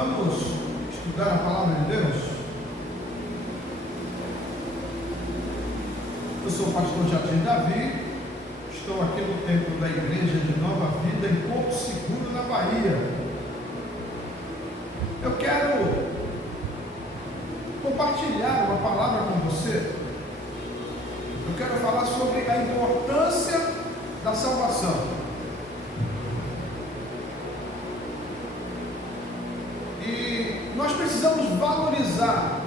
Vamos estudar a palavra de Deus? Eu sou o pastor Jardim Davi, estou aqui no templo da igreja de Nova Vida, em Porto Seguro, na Bahia. Eu quero compartilhar uma palavra com você. Eu quero falar sobre a importância da salvação. E nós precisamos valorizar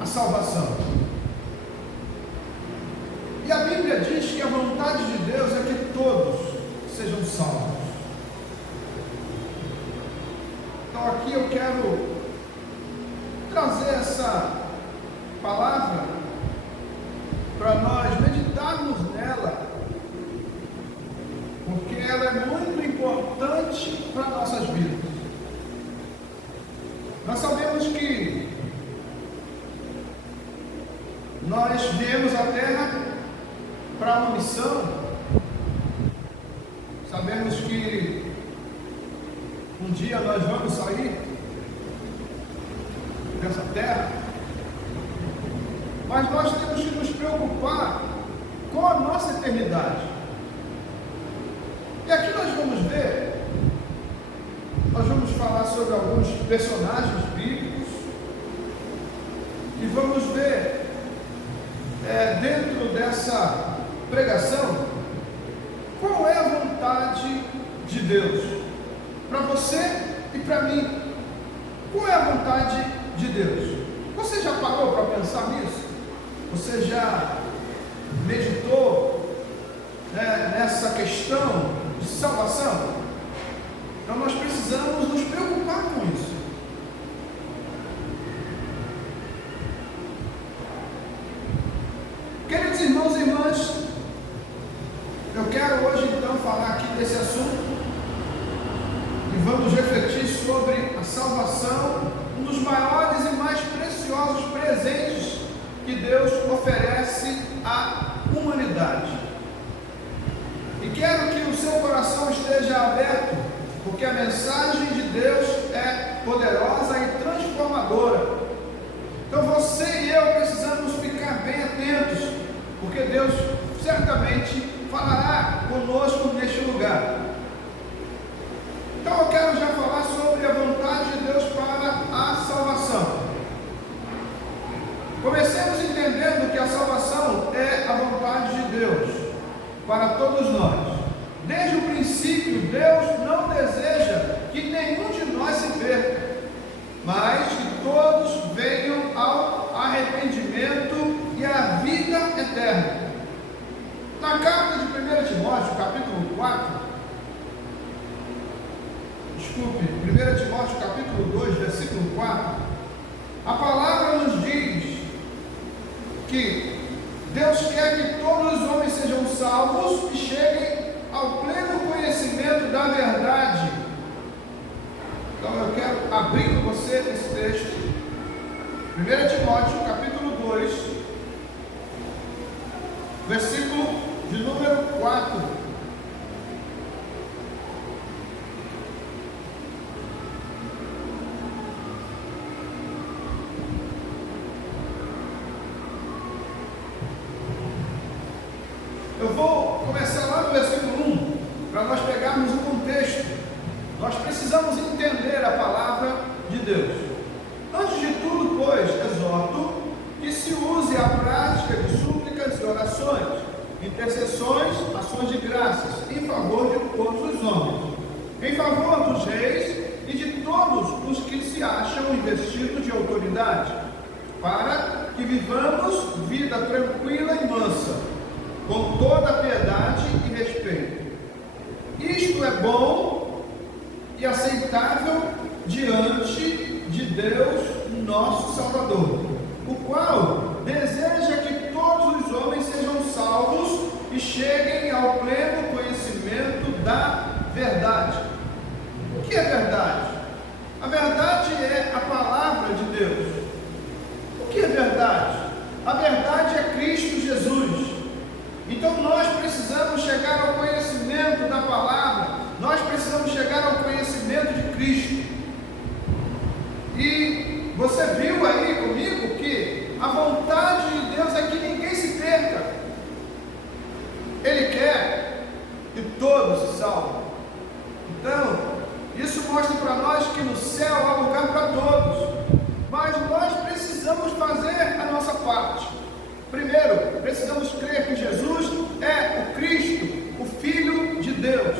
a salvação. E a Bíblia diz que a vontade de Deus é que todos sejam salvos. Então aqui eu quero trazer essa palavra para nós meditarmos nela, porque ela é muito importante para nossas vidas. Nós sabemos que nós viemos à Terra para uma missão. Sabemos que um dia nós vamos sair dessa terra, mas nós temos que nos preocupar com a nossa eternidade. E aqui nós vamos falar sobre alguns personagens bíblicos e vamos ver dentro dessa pregação qual é a vontade de Deus para você e para mim. Qual é a vontade de Deus? Você já parou para pensar nisso? Você já meditou nessa questão de salvação? Então nós precisamos nos preocupar com isso. Queridos irmãos e irmãs, eu quero hoje então falar aqui desse assunto e vamos refletir sobre a salvação, um dos maiores e mais preciosos presentes que Deus oferece à humanidade. E quero que o seu coração esteja aberto, porque a mensagem de Deus é poderosa e transformadora. Então você e eu precisamos ficar bem atentos, porque Deus certamente falará conosco neste lugar. Então eu quero já falar sobre a vontade de Deus para a salvação. Comecemos entendendo que a salvação é a vontade de Deus para todos nós. Desde o princípio, Deus não deseja que nenhum de nós se perca, mas que todos venham ao arrependimento e à vida eterna. Na carta de 1 Timóteo, capítulo 2, versículo 4, a palavra nos diz que Deus quer que todos os homens sejam salvos e cheguem ao pleno conhecimento da verdade. Então eu quero abrir com você esse texto, 1 Timóteo, capítulo 2, versículo de número 4. Eu vou começar lá no versículo 1, para nós pegarmos o contexto. Nós precisamos entender a palavra de Deus. Antes de tudo, pois, exorto que se use a prática de súplicas e orações, intercessões, ações de graças, em favor de todos os homens, em favor dos reis e de todos os que se acham investidos de autoridade, para que vivamos vida tranquila e mansa, com toda piedade e respeito. Isto é bom e aceitável diante de Deus, nosso Salvador, o qual deseja que todos os homens sejam salvos e cheguem ao pleno conhecimento da verdade. O que é verdade? A verdade é a palavra de Deus. O que é verdade? A verdade é Cristo Jesus. Então nós precisamos chegar ao conhecimento da palavra, nós precisamos chegar ao conhecimento de Cristo. Você viu aí comigo que a vontade de Deus é que ninguém se perca. Ele quer que todos se salvem. Então, isso mostra para nós que no céu há lugar para todos. Mas nós precisamos fazer a nossa parte. Primeiro, precisamos crer que Jesus é o Cristo, o Filho de Deus.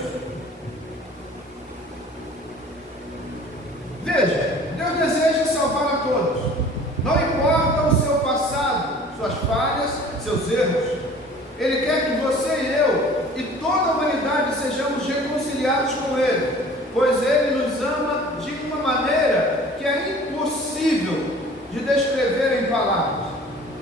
Veja, Deus deseja salvar a todos. Não importa o seu passado, suas falhas, seus erros. Ele quer que você e eu e toda a humanidade sejamos reconciliados com Ele, pois Ele nos ama de uma maneira que é impossível de descrever em palavras.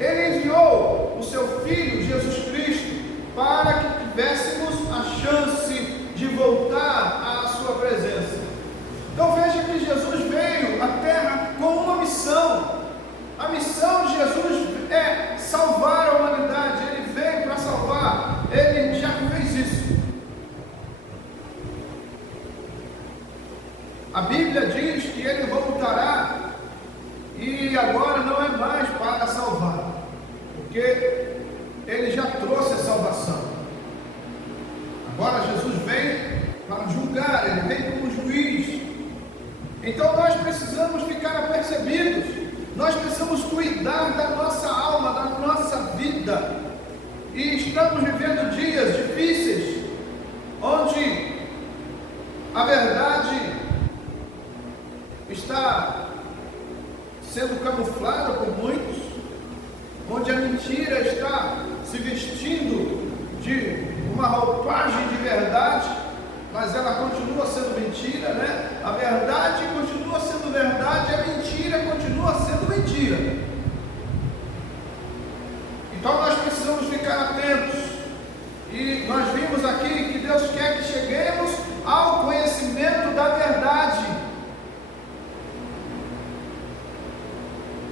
Ele enviou o seu Filho, Jesus Cristo, para que tivéssemos a chance de voltar à sua presença. Então veja que Jesus veio à terra com uma missão. A missão de Jesus é salvar a humanidade. Ele veio para salvar. Ele já fez isso. A Bíblia diz que Ele voltará e agora não é mais para salvar, porque Ele já trouxe a salvação. Agora Jesus vem para julgar, Ele vem como juiz. Então nós precisamos ficar apercebidos, nós precisamos cuidar da nossa alma, da nossa vida. E estamos vivendo dias difíceis, onde a verdade está sendo camuflada por muitos, onde a mentira está se vestindo de uma roupagem de verdade, mas ela continua sendo mentira, né? A verdade continua sendo verdade, a mentira continua sendo mentira. Então nós precisamos ficar atentos, e nós vimos aqui que Deus quer que cheguemos ao conhecimento da verdade.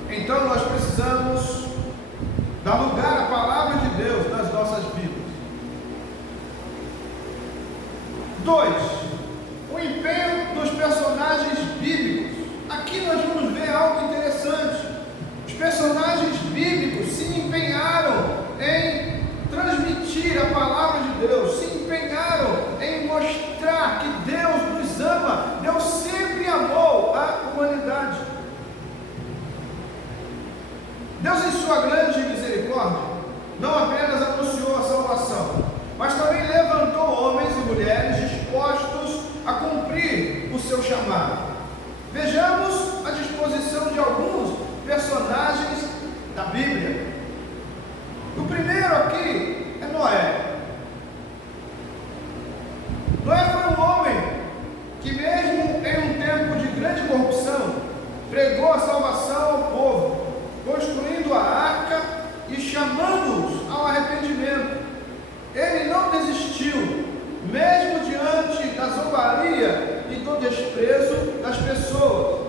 Então nós precisamos dar lugar à palavra de Deus nas nossas vidas. 2. O empenho dos personagens bíblicos. Aqui nós vamos ver algo interessante. Os personagens bíblicos se empenharam em transmitir a palavra de Deus, se empenharam em mostrar que Deus nos ama. Deus sempre amou a humanidade. Deus, em sua grande misericórdia, não apenas anunciou a salvação, mas também levantou homens e mulheres dispostos a cumprir o seu chamado. Vejamos a disposição de alguns personagens da Bíblia. O primeiro aqui é Noé. Noé foi um homem que, mesmo em um tempo de grande corrupção, pregou a salvação ao povo, construindo a arca e chamando-os ao arrependimento. Ele não desistiu, mesmo diante da zombaria e do desprezo das pessoas.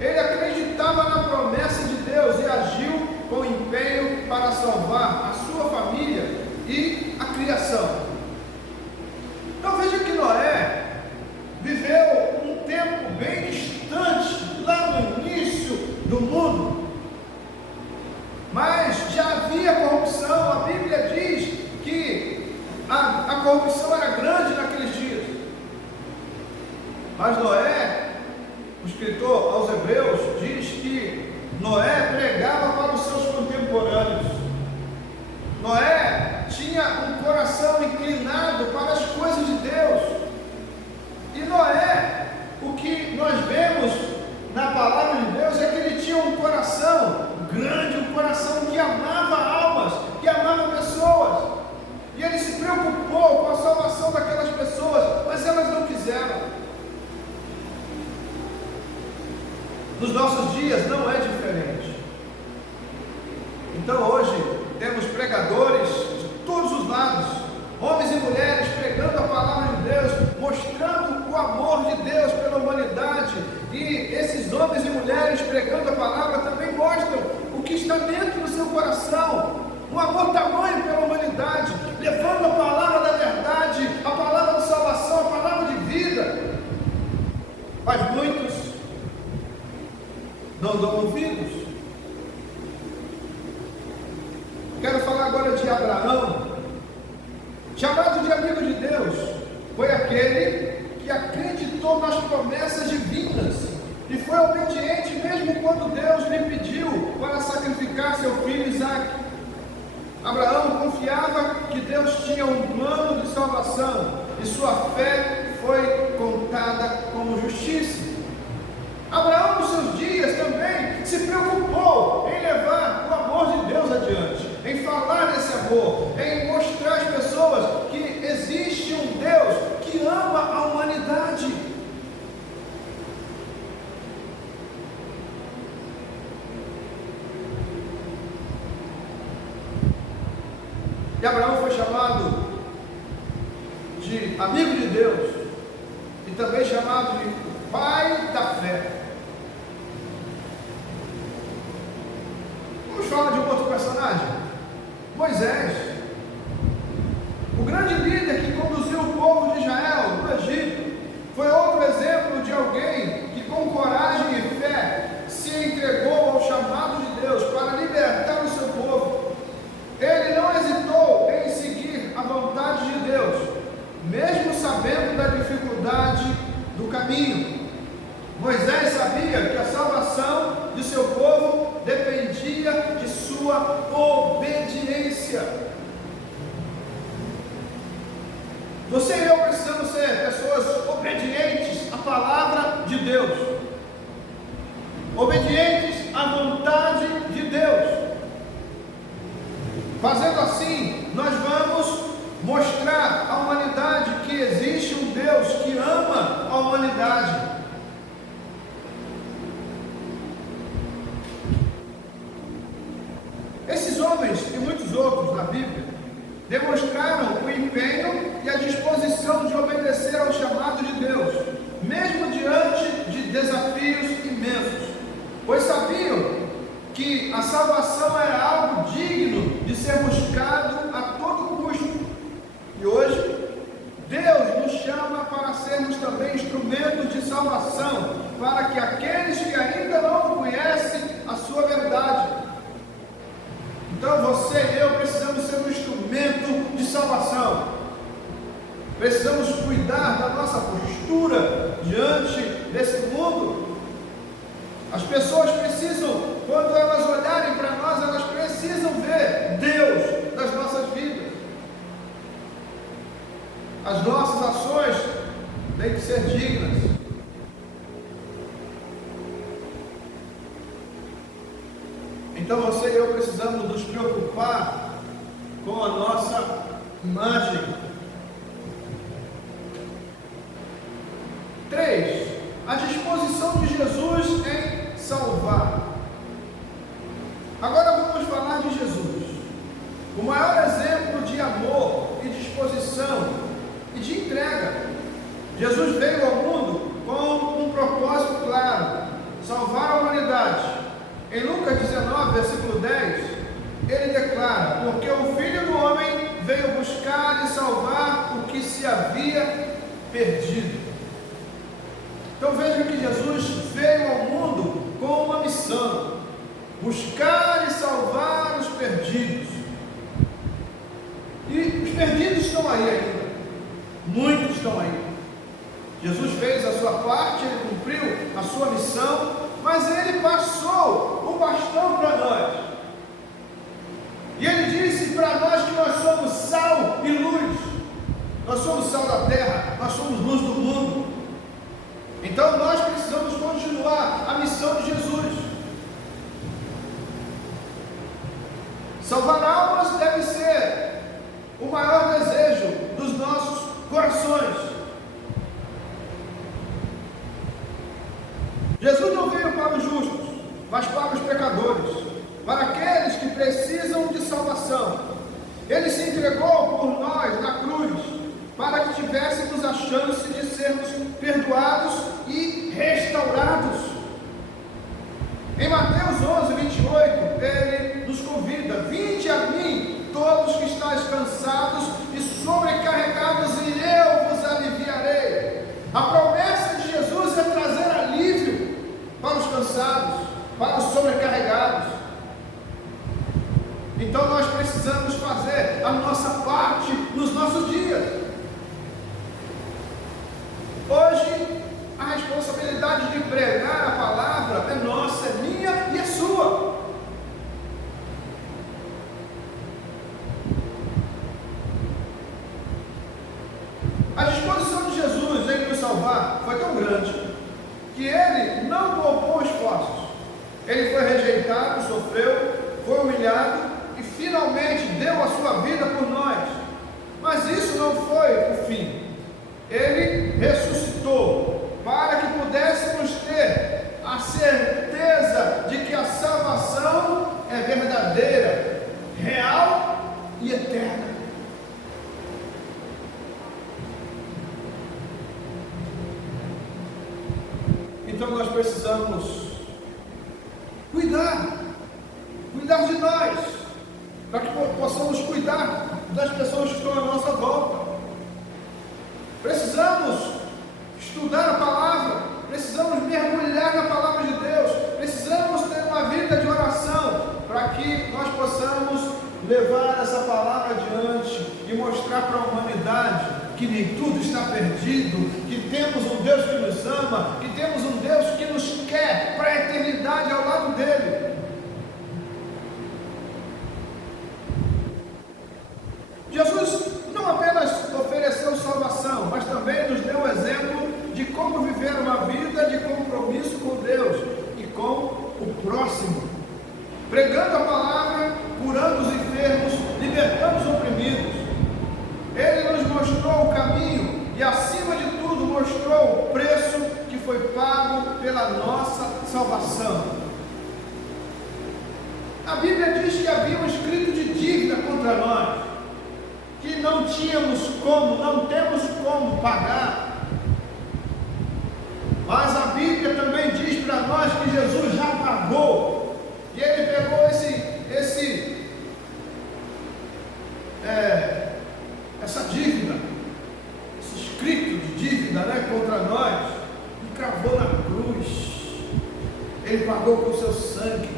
Ele acreditava na promessa de Deus e agiu com empenho para salvar a sua família e a criação. Então veja que Noé viveu um tempo bem distante, lá no início do mundo, mas já havia corrupção. A Bíblia diz que a corrupção era grande naqueles dias. Mas Noé, o escritor aos Hebreus, diz que Noé pregava para os seus contemporâneos. Noé tinha um coração inclinado para as coisas de Deus. E Noé, o que nós vemos na palavra de Deus é que ele tinha um coração grande, um coração que amava almas, que amava pessoas. E ele se preocupou com a salvação daquelas pessoas, mas elas não quiseram. Nos nossos dias não é diferente. Então hoje temos pregadores de todos os lados, homens e mulheres pregando a palavra de Deus, mostrando o amor de Deus pela humanidade. E esses homens e mulheres pregando a palavra também mostram o que está dentro do seu coração, um amor tamanho pela humanidade, levando a palavra da verdade, a palavra de salvação, a palavra de vida. Mas muitos não dão ouvidos. Quero falar agora de Abraão. Chamado de amigo de Deus, foi aquele que acreditou nas promessas divinas e foi obediente mesmo quando Deus lhe pediu para sacrificar seu filho Isaque. Abraão confiava que Deus tinha um plano de salvação e sua fé foi contada como justiça. Abraão, nos seus dias, também se preocupou em levar o amor de Deus adiante, em falar desse amor, em mostrar às pessoas que existe um Deus que ama a humanidade. E Abraão foi chamado de amigo de Deus e também chamado de pai da fé. Vamos falar de um outro personagem, Moisés, o grande líder que conduziu o povo de Israel do Egito. Foi outro exemplo de alguém que com coragem e fé se entregou ao chamado de Deus para libertar o seu povo. Ele não hesitou em seguir a vontade de Deus, mesmo sabendo da dificuldade do caminho. Moisés sabia que a salvação de seu povo dependia de sua obediência. Você e eu precisamos ser pessoas obedientes à palavra de Deus, obedientes à vontade de Deus. Fazendo assim, nós vamos mostrar à humanidade que existe um Deus que ama a humanidade. Esses homens e muitos outros na Bíblia demonstraram o empenho e a disposição de obedecer ao chamado de Deus, mesmo diante de desafios imensos, pois sabiam que a salvação era algo digno de ser buscado a todo custo. E hoje, Deus nos chama para sermos também instrumentos de salvação, para que aqueles que ainda não conhecem a sua verdade. Então você e eu precisamos ser um instrumento de salvação. Precisamos cuidar da nossa postura diante desse mundo. As pessoas precisam, quando elas olharem para nós, elas precisam ver Deus nas nossas vidas. As nossas ações têm que ser dignas. Então você e eu precisamos nos preocupar com a nossa imagem. 3. A disposição de Jesus em salvar. Agora vamos falar de Jesus, o maior exemplo de amor e disposição e de entrega. Jesus veio ao mundo com um propósito claro: salvar a humanidade. Em Lucas 19, versículo 10, ele declara: porque o Filho do Homem veio buscar e salvar o que se havia perdido. Então veja que Jesus veio ao mundo com uma missão: buscar e salvar os perdidos. E os perdidos estão aí ainda, muitos estão aí. Jesus fez a sua parte, ele cumpriu a sua missão, mas ele passou o bastão para nós. E ele disse para nós que nós somos sal e luz. Nós somos sal da terra, nós somos luz do mundo. Então nós precisamos continuar a missão de Jesus. Salvar almas deve ser o maior desejo dos nossos corações. Jesus não veio para os justos, mas para os pecadores, para aqueles que precisam de salvação. Ele se entregou por nós na cruz, para que tivéssemos a chance de sermos perdoados e restaurados. Em Mateus 11, 28, ele nos convida: vinde a mim, todos que estáis cansados e sobrecarregados, e eu vos aliviarei. A promessa de Jesus é trazer alívio para os cansados, precisamos fazer a nossa parte nos nossos dias. Hoje, a responsabilidade de pregar a palavra é nossa, é minha e é sua. A disposição de Jesus em nos salvar foi tão grande que ele não poupou esforços. Ele foi rejeitado, sofreu, foi humilhado e finalmente deu a sua vida por nós. Mas isso não foi o fim. Ele ressuscitou para que pudéssemos ter a certeza de que a salvação é verdadeira, real e eterna. Então nós precisamos cuidar de nós, para que possamos cuidar das pessoas que estão à nossa volta. Precisamos estudar a palavra, precisamos mergulhar na palavra de Deus, precisamos ter uma vida de oração, para que nós possamos levar essa palavra adiante e mostrar para a humanidade que nem tudo está perdido, que temos um Deus que nos ama, que temos um Deus que nos quer para a eternidade ao lado dele. Jesus não apenas ofereceu salvação, mas também nos deu um exemplo de como viver uma vida de compromisso com Deus e com o próximo, pregando a palavra, curando os enfermos, libertando os oprimidos. Ele nos mostrou o caminho e, acima de tudo, mostrou o preço que foi pago pela nossa salvação. A Bíblia diz que havia um escrito de dívida contra nós, que não tínhamos como, não temos como pagar. Mas a Bíblia também diz para nós que Jesus já pagou, e ele pegou essa dívida, esse escrito de dívida, contra nós, e cravou na cruz. Ele pagou com o seu sangue.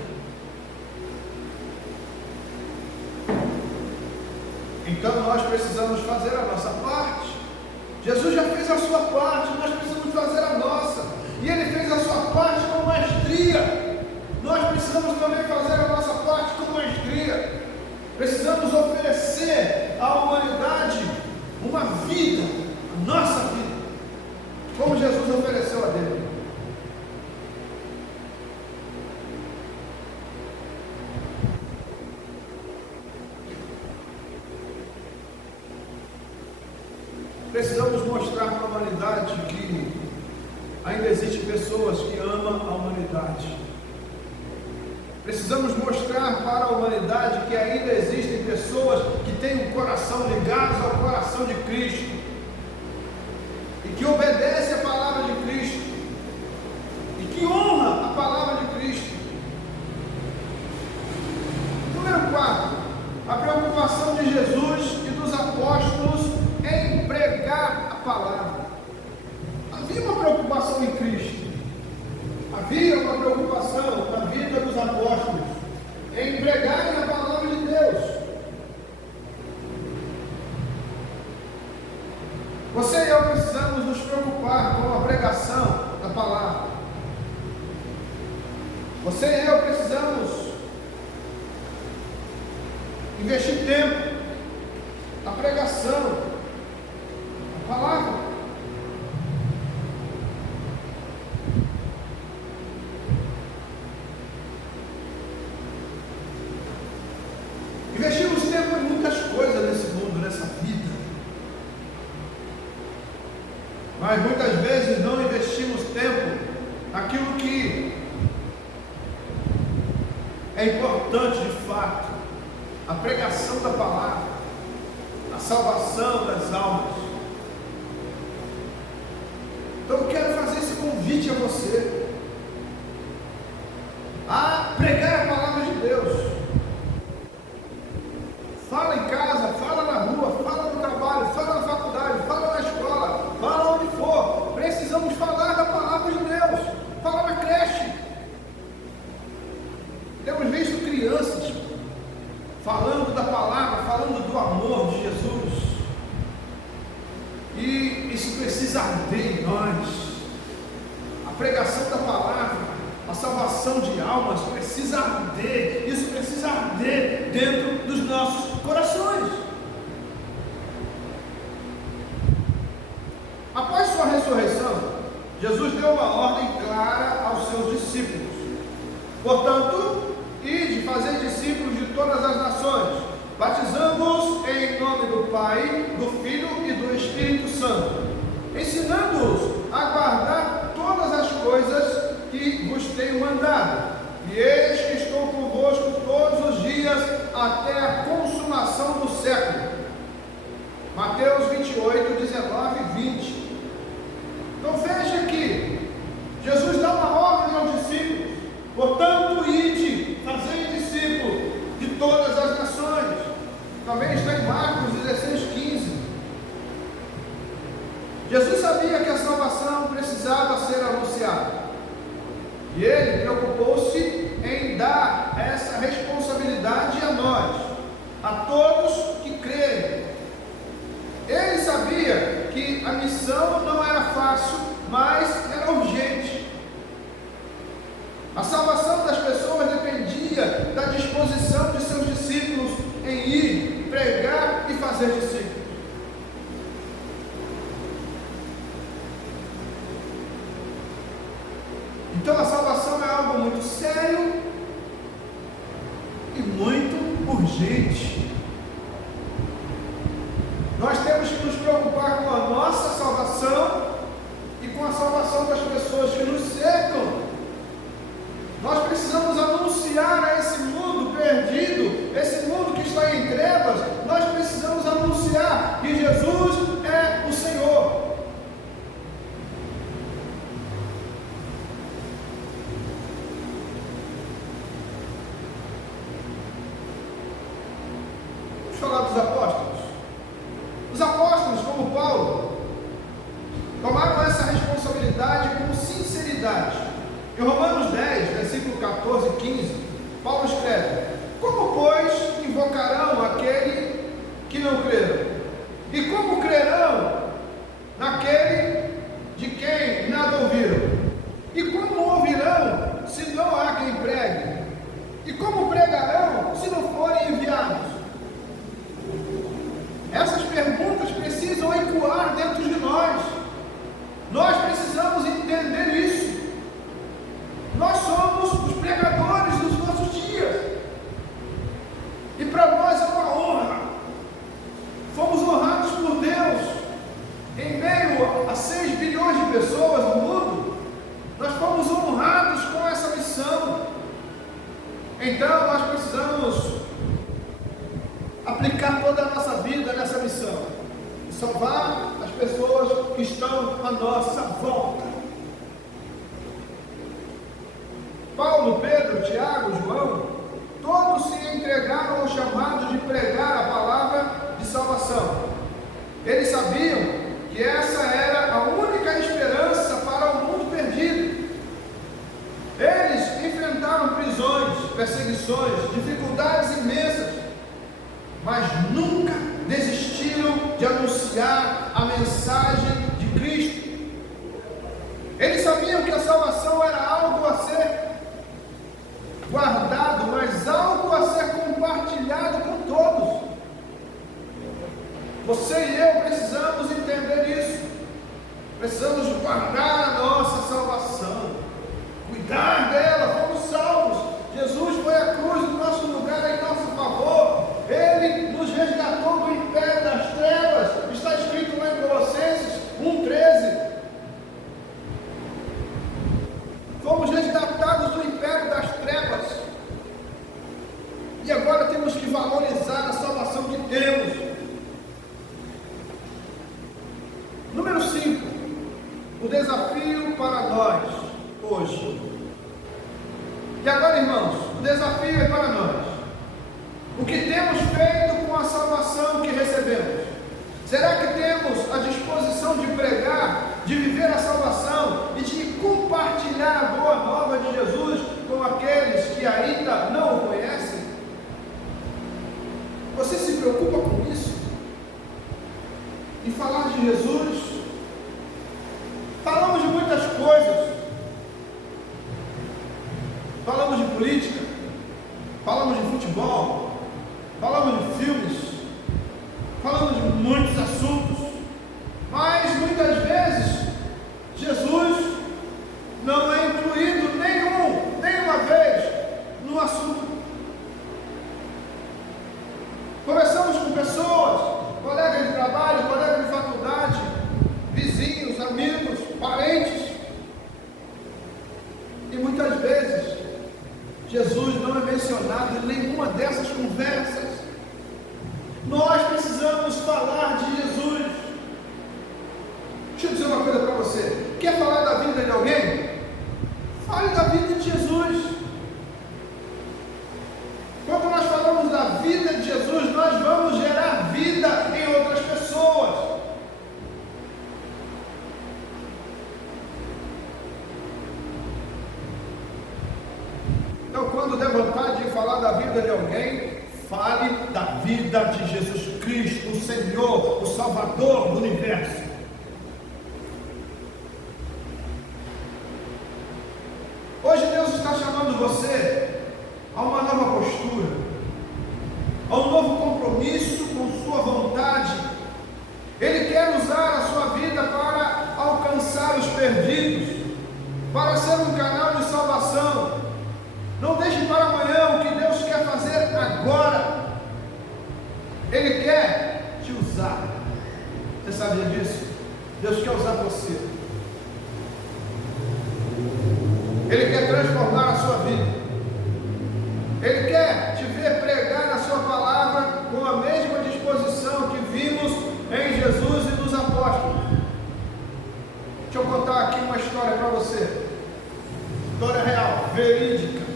Então nós precisamos fazer a nossa parte. Jesus já fez a sua parte, nós precisamos fazer a nossa. E ele fez a sua parte com maestria. Nós precisamos também fazer a nossa parte com maestria. Precisamos oferecer à humanidade uma vida, a nossa vida, como Jesus ofereceu a dele. Precisamos mostrar para a humanidade que ainda existem pessoas que amam a humanidade. Precisamos mostrar para a humanidade que ainda existem pessoas que têm o coração ligados ao coração de Cristo e que obedecem a palavra de Cristo e que honra a palavra de Cristo. Número 4, a preocupação de Jesus e dos apóstolos em pregar a palavra. Havia uma preocupação em Cristo, havia uma preocupação na vida dos apóstolos em pregarem a palavra de Deus. Você e eu precisamos nos preocupar com a pregação da palavra. Você e eu precisamos investir tempo na pregação da palavra. Investimos tempo em muitas coisas nesse mundo, nessa vida, mas muitas vezes não investimos tempo naquilo que é importante de fato: a pregação da palavra, a salvação das almas. Então eu quero fazer esse convite a você a pregar a palavra de Deus. Fala em casa, fala na rua, fala no trabalho, fala na faculdade, fala na escola, fala onde for. Precisamos falar da palavra de Deus. Fala na creche. Temos visto crianças falando da palavra, falando do amor de Jesus. E isso precisa arder em nós. A pregação da palavra, a salvação de almas precisa arder. Isso precisa arder dentro dos nossos corações. Após sua ressurreição, Jesus deu uma ordem clara aos seus discípulos. Portanto, ide fazer discípulos de todas as nações, batizando-os em nome do Pai, do Filho e do Espírito Santo, ensinando-os a guardar todas as coisas que vos tenho mandado. E eis que estou convosco todos os dias até a consumação do século. Mateus 28, 19 e 20. Então veja que Jesus dá uma ordem aos discípulos. Portanto, ide, fazei discípulos de todas as nações. Também está em Marcos 16, 15. Jesus sabia que a salvação precisava ser anunciada. E ele preocupou-se em dar essa responsabilidade a nós, a todos que creem. Ele sabia que a missão não era fácil, mas era urgente. A salvação das pessoas dependia da disposição de seus discípulos em ir, pregar e fazer discípulos. Então a salvação é algo muito sério e muito urgente. Nós temos que nos preocupar com a nossa salvação e com a salvação das pessoas que nos cercam. Nós precisamos anunciar a esse mundo perdido, esse mundo que está em trevas, nós precisamos anunciar que Jesus é o Senhor. Vamos falar dos apóstolos. Os apóstolos, como Paulo, tomaram essa responsabilidade com sinceridade. Em Romanos 10, versículo 14 e 15, Paulo escreve: como, pois, invocarão aquele que não creram? E como crerão naquele de quem nada ouviram? E como ouvirão se não há quem pregue? E como pregarão se não forem enviados? Essas perguntas precisam ecoar dentro de nós. Nós precisamos entender isso. Nós somos os pregadores dos nossos dias. E para nós é uma honra. Fomos honrados por Deus. Em meio a 6 bilhões de pessoas no mundo, nós fomos honrados com essa missão. Então nós precisamos aplicar toda a nossa vida nessa missão. Salvar as pessoas que estão à nossa volta. Paulo, Pedro, Tiago, João, todos se entregaram ao chamado de pregar a palavra de salvação. Eles sabiam que essa era a única esperança para o mundo perdido. Eles enfrentaram prisões, perseguições, dificuldades imensas, mas nunca desistiram de anunciar a mensagem de Cristo. Eles sabiam que a salvação era algo a ser guardado, mas algo a ser compartilhado com todos. Você e eu precisamos entender isso. Precisamos guardar a nossa salvação, cuidar dela. Fomos salvos. Jesus foi à cruz no nosso lugar, em nosso favor. Ele nos resgatou do império das trevas. Está escrito lá em Colossenses 1,13. Fomos resgatados do império das trevas. E agora temos que valorizar a salvação que temos. Número 5. O desafio para nós hoje. E agora, irmãos, o desafio é para nós. O que temos feito com a salvação que recebemos? Será que temos a disposição de pregar, de viver a salvação e de compartilhar a boa nova de Jesus com aqueles que ainda não o conhecem? falamos de política, falamos de futebol, falamos de filmes, falamos de muitos assuntos, mas muitas vezes Jesus não é incluído nenhuma vez no assunto. Conversamos com pessoas, colegas de trabalho, colegas de faculdade, vizinhos, amigos, parentes, e muitas vezes Jesus não é mencionado em nenhuma dessas conversas. Nós precisamos falar de Jesus. Deixa eu dizer uma coisa para você: quer falar da vida de alguém? Fale da vida de Jesus. Quando nós falamos da vida de Jesus, nós vamos gerar vida em outras pessoas. Então, quando der vontade de falar da vida de alguém, fale da vida de Jesus Cristo, o Senhor, o Salvador do universo. Hoje Deus está chamando você a uma nova postura, a um novo compromisso com sua vontade. Ele quer usar a sua vida para alcançar os perdidos, para ser um canal de salvação. Não deixe para amanhã o que Deus quer fazer agora. Ele quer te usar. Você sabia disso? Deus quer usar você. Ele quer transformar a sua vida. Ele quer te ver pregar a sua palavra com a mesma disposição que vimos em Jesus e nos apóstolos. Deixa eu contar aqui uma história para você. História real, verídica.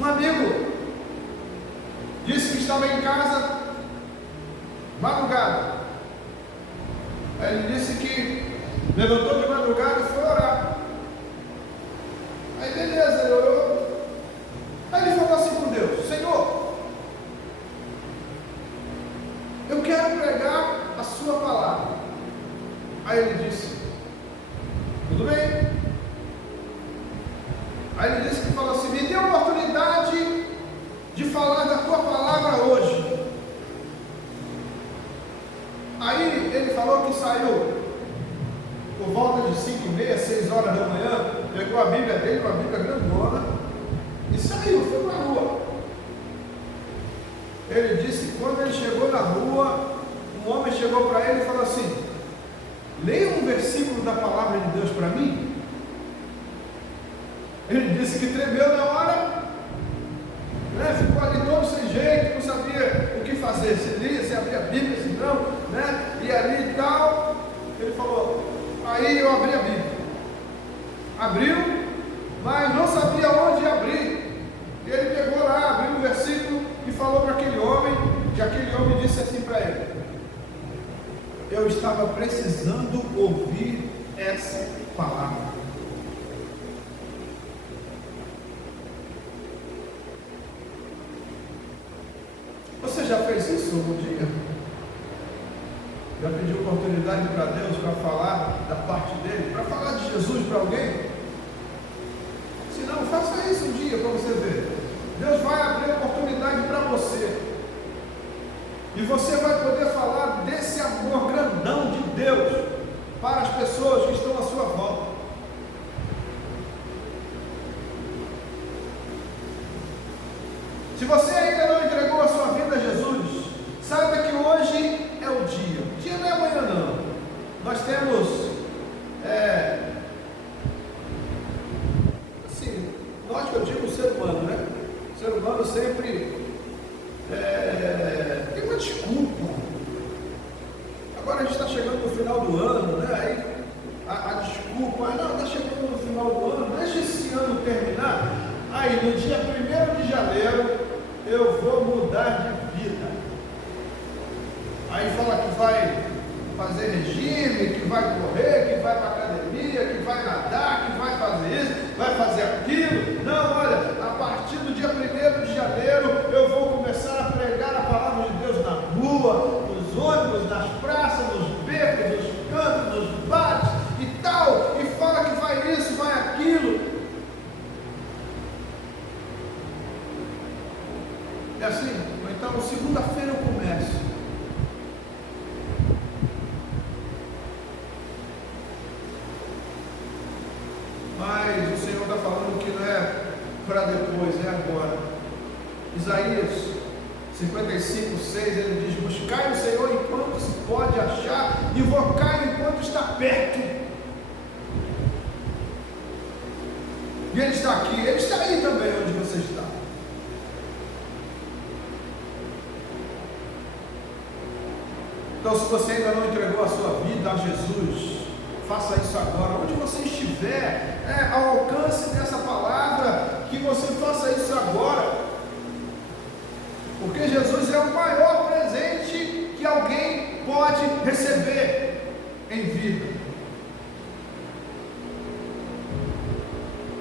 Um amigo disse que estava em casa madrugada. Ele disse que levantou de madrugada e foi orar. Aí beleza, ele orou. Aí ele falou assim com Deus: Senhor, eu quero pregar a sua palavra. Aí ele disse: tudo bem. Aí ele disse que falou assim: me dê a oportunidade de falar da tua palavra hoje. Aí ele falou que saiu por volta de 5h30, 6 horas da manhã, pegou a Bíblia dele, uma Bíblia grandona, e saiu, foi para a rua. Ele disse que quando ele chegou na rua, um homem chegou para ele e falou assim: leia um versículo da palavra de Deus para mim. Ele disse que tremeu na hora, né? Ficou ali todo sem jeito, não sabia o que fazer, se lia, se abria a Bíblia, se não, né? E ali e tal. Ele falou: aí eu abri a Bíblia. Abriu, mas não sabia onde abrir. E ele pegou lá, abriu um versículo e falou para aquele homem, que aquele homem disse assim para ele: eu estava precisando ouvir essa palavra. Você já fez isso algum dia? Já pediu oportunidade para Deus para falar da parte dele, para falar de Jesus para alguém? Se não, faça isso um dia para você ver. Deus vai abrir oportunidade para você. E você vai poder falar desse amor grandão de Deus para as pessoas que estão à sua volta. Se você ainda não entregou a sua vida a Jesus, saiba que hoje é o dia. O dia não é amanhã não. Nós temos, assim, nós que eu digo o ser humano, né? O ser humano sempre tem uma desculpa. Agora a gente está chegando no final do ano, né? Aí a desculpa, não, está chegando no final do ano, deixa esse ano terminar. Aí no dia 1º de janeiro eu vou mudar de vida. Aí fala que vai fazer regime, que vai correr, que vai para a academia, que vai nadar, que vai fazer isso, vai fazer aquilo. Não, olha, a partir do dia 1º de janeiro eu vou começar a pregar a palavra de Deus na rua, nos ônibus, nas praças, nos becos, nos cantos, nos bares e tal. E fala que vai isso, vai aquilo. para depois, é agora. Isaías 55:6, ele diz: buscai o Senhor enquanto se pode achar, invocai enquanto está perto. E Ele está aqui, Ele está aí também onde você está. Então, se você ainda não entregou a sua vida a Jesus, faça isso agora. Onde você estiver, ao alcance dessa palavra, que você faça isso agora. Porque Jesus é o maior presente que alguém pode receber em vida.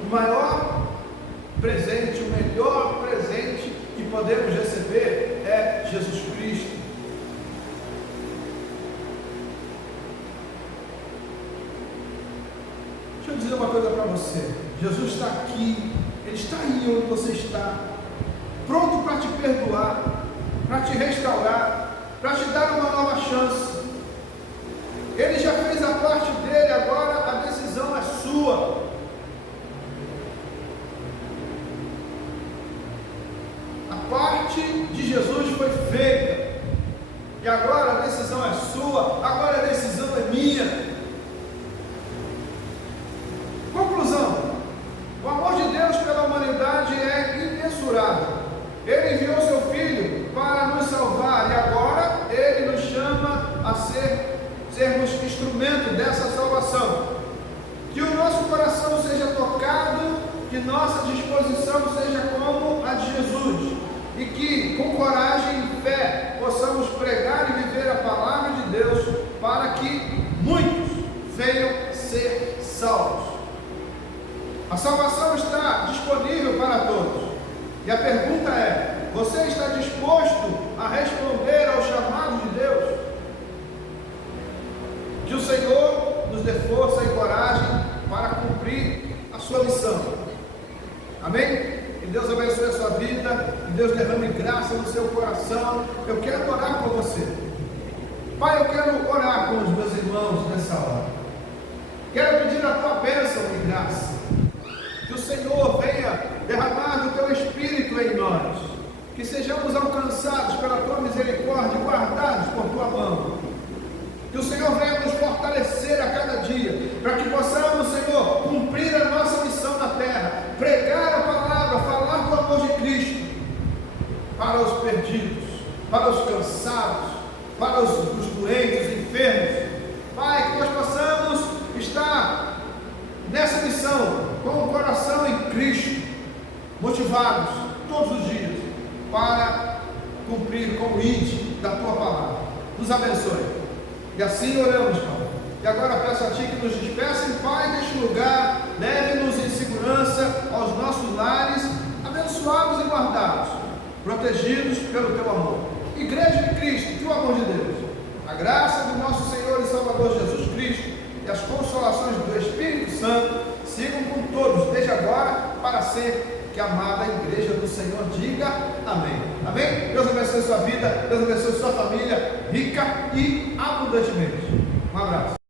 O maior presente, o melhor presente que podemos receber é Jesus Cristo. Deixa eu dizer uma coisa para você. Jesus está aqui, Ele está aí onde você está, pronto para te perdoar, para te restaurar, para te dar uma nova chance. Ele já fez a parte dele, agora a decisão é sua. A parte de Jesus foi feita, e agora a decisão é sua, agora a decisão é minha. Conclusão: o amor de Deus pela humanidade é imensurável. Ele enviou seu Filho para nos salvar, e agora Ele nos chama a sermos instrumento dessa salvação. Que o nosso coração seja tocado, que nossa disposição seja como a de Jesus, e que com coragem e fé possamos pregar e viver a palavra de Deus, para que muitos venham ser salvos. A salvação está disponível para todos. E a pergunta é: você está disposto a responder ao chamado de Deus? Que o Senhor nos dê força e coragem para cumprir a sua missão. Amém? Que Deus abençoe a sua vida, que Deus derrame graça no seu coração. Eu quero orar por você. Pai, eu quero orar com os meus irmãos nessa hora. Quero pedir a tua bênção e graça. Que o Senhor venha derramar do teu Espírito em nós, que sejamos alcançados pela tua misericórdia e guardados por tua mão. Que o Senhor venha nos fortalecer a cada dia, para que possamos, Senhor, cumprir a nossa missão na terra, pregar a palavra, falar do amor de Cristo para os perdidos, para os cansados, para os doentes, enfermos. Pai, que nós possamos estar nessa missão com o coração em Cristo, motivados todos os dias para cumprir com o ID da tua palavra. Nos abençoe. E assim oramos, Pai. E agora peço a Ti que nos despeça em paz deste lugar, leve-nos em segurança aos nossos lares, abençoados e guardados, protegidos pelo Teu amor. Igreja de Cristo, que o amor de Deus, a graça do nosso Senhor e Salvador Jesus Cristo e as consolações do Espírito Santo sigam com todos, desde agora para sempre. Que a amada igreja do Senhor diga amém. Amém? Deus abençoe sua vida, Deus abençoe sua família, rica e abundantemente. Um abraço.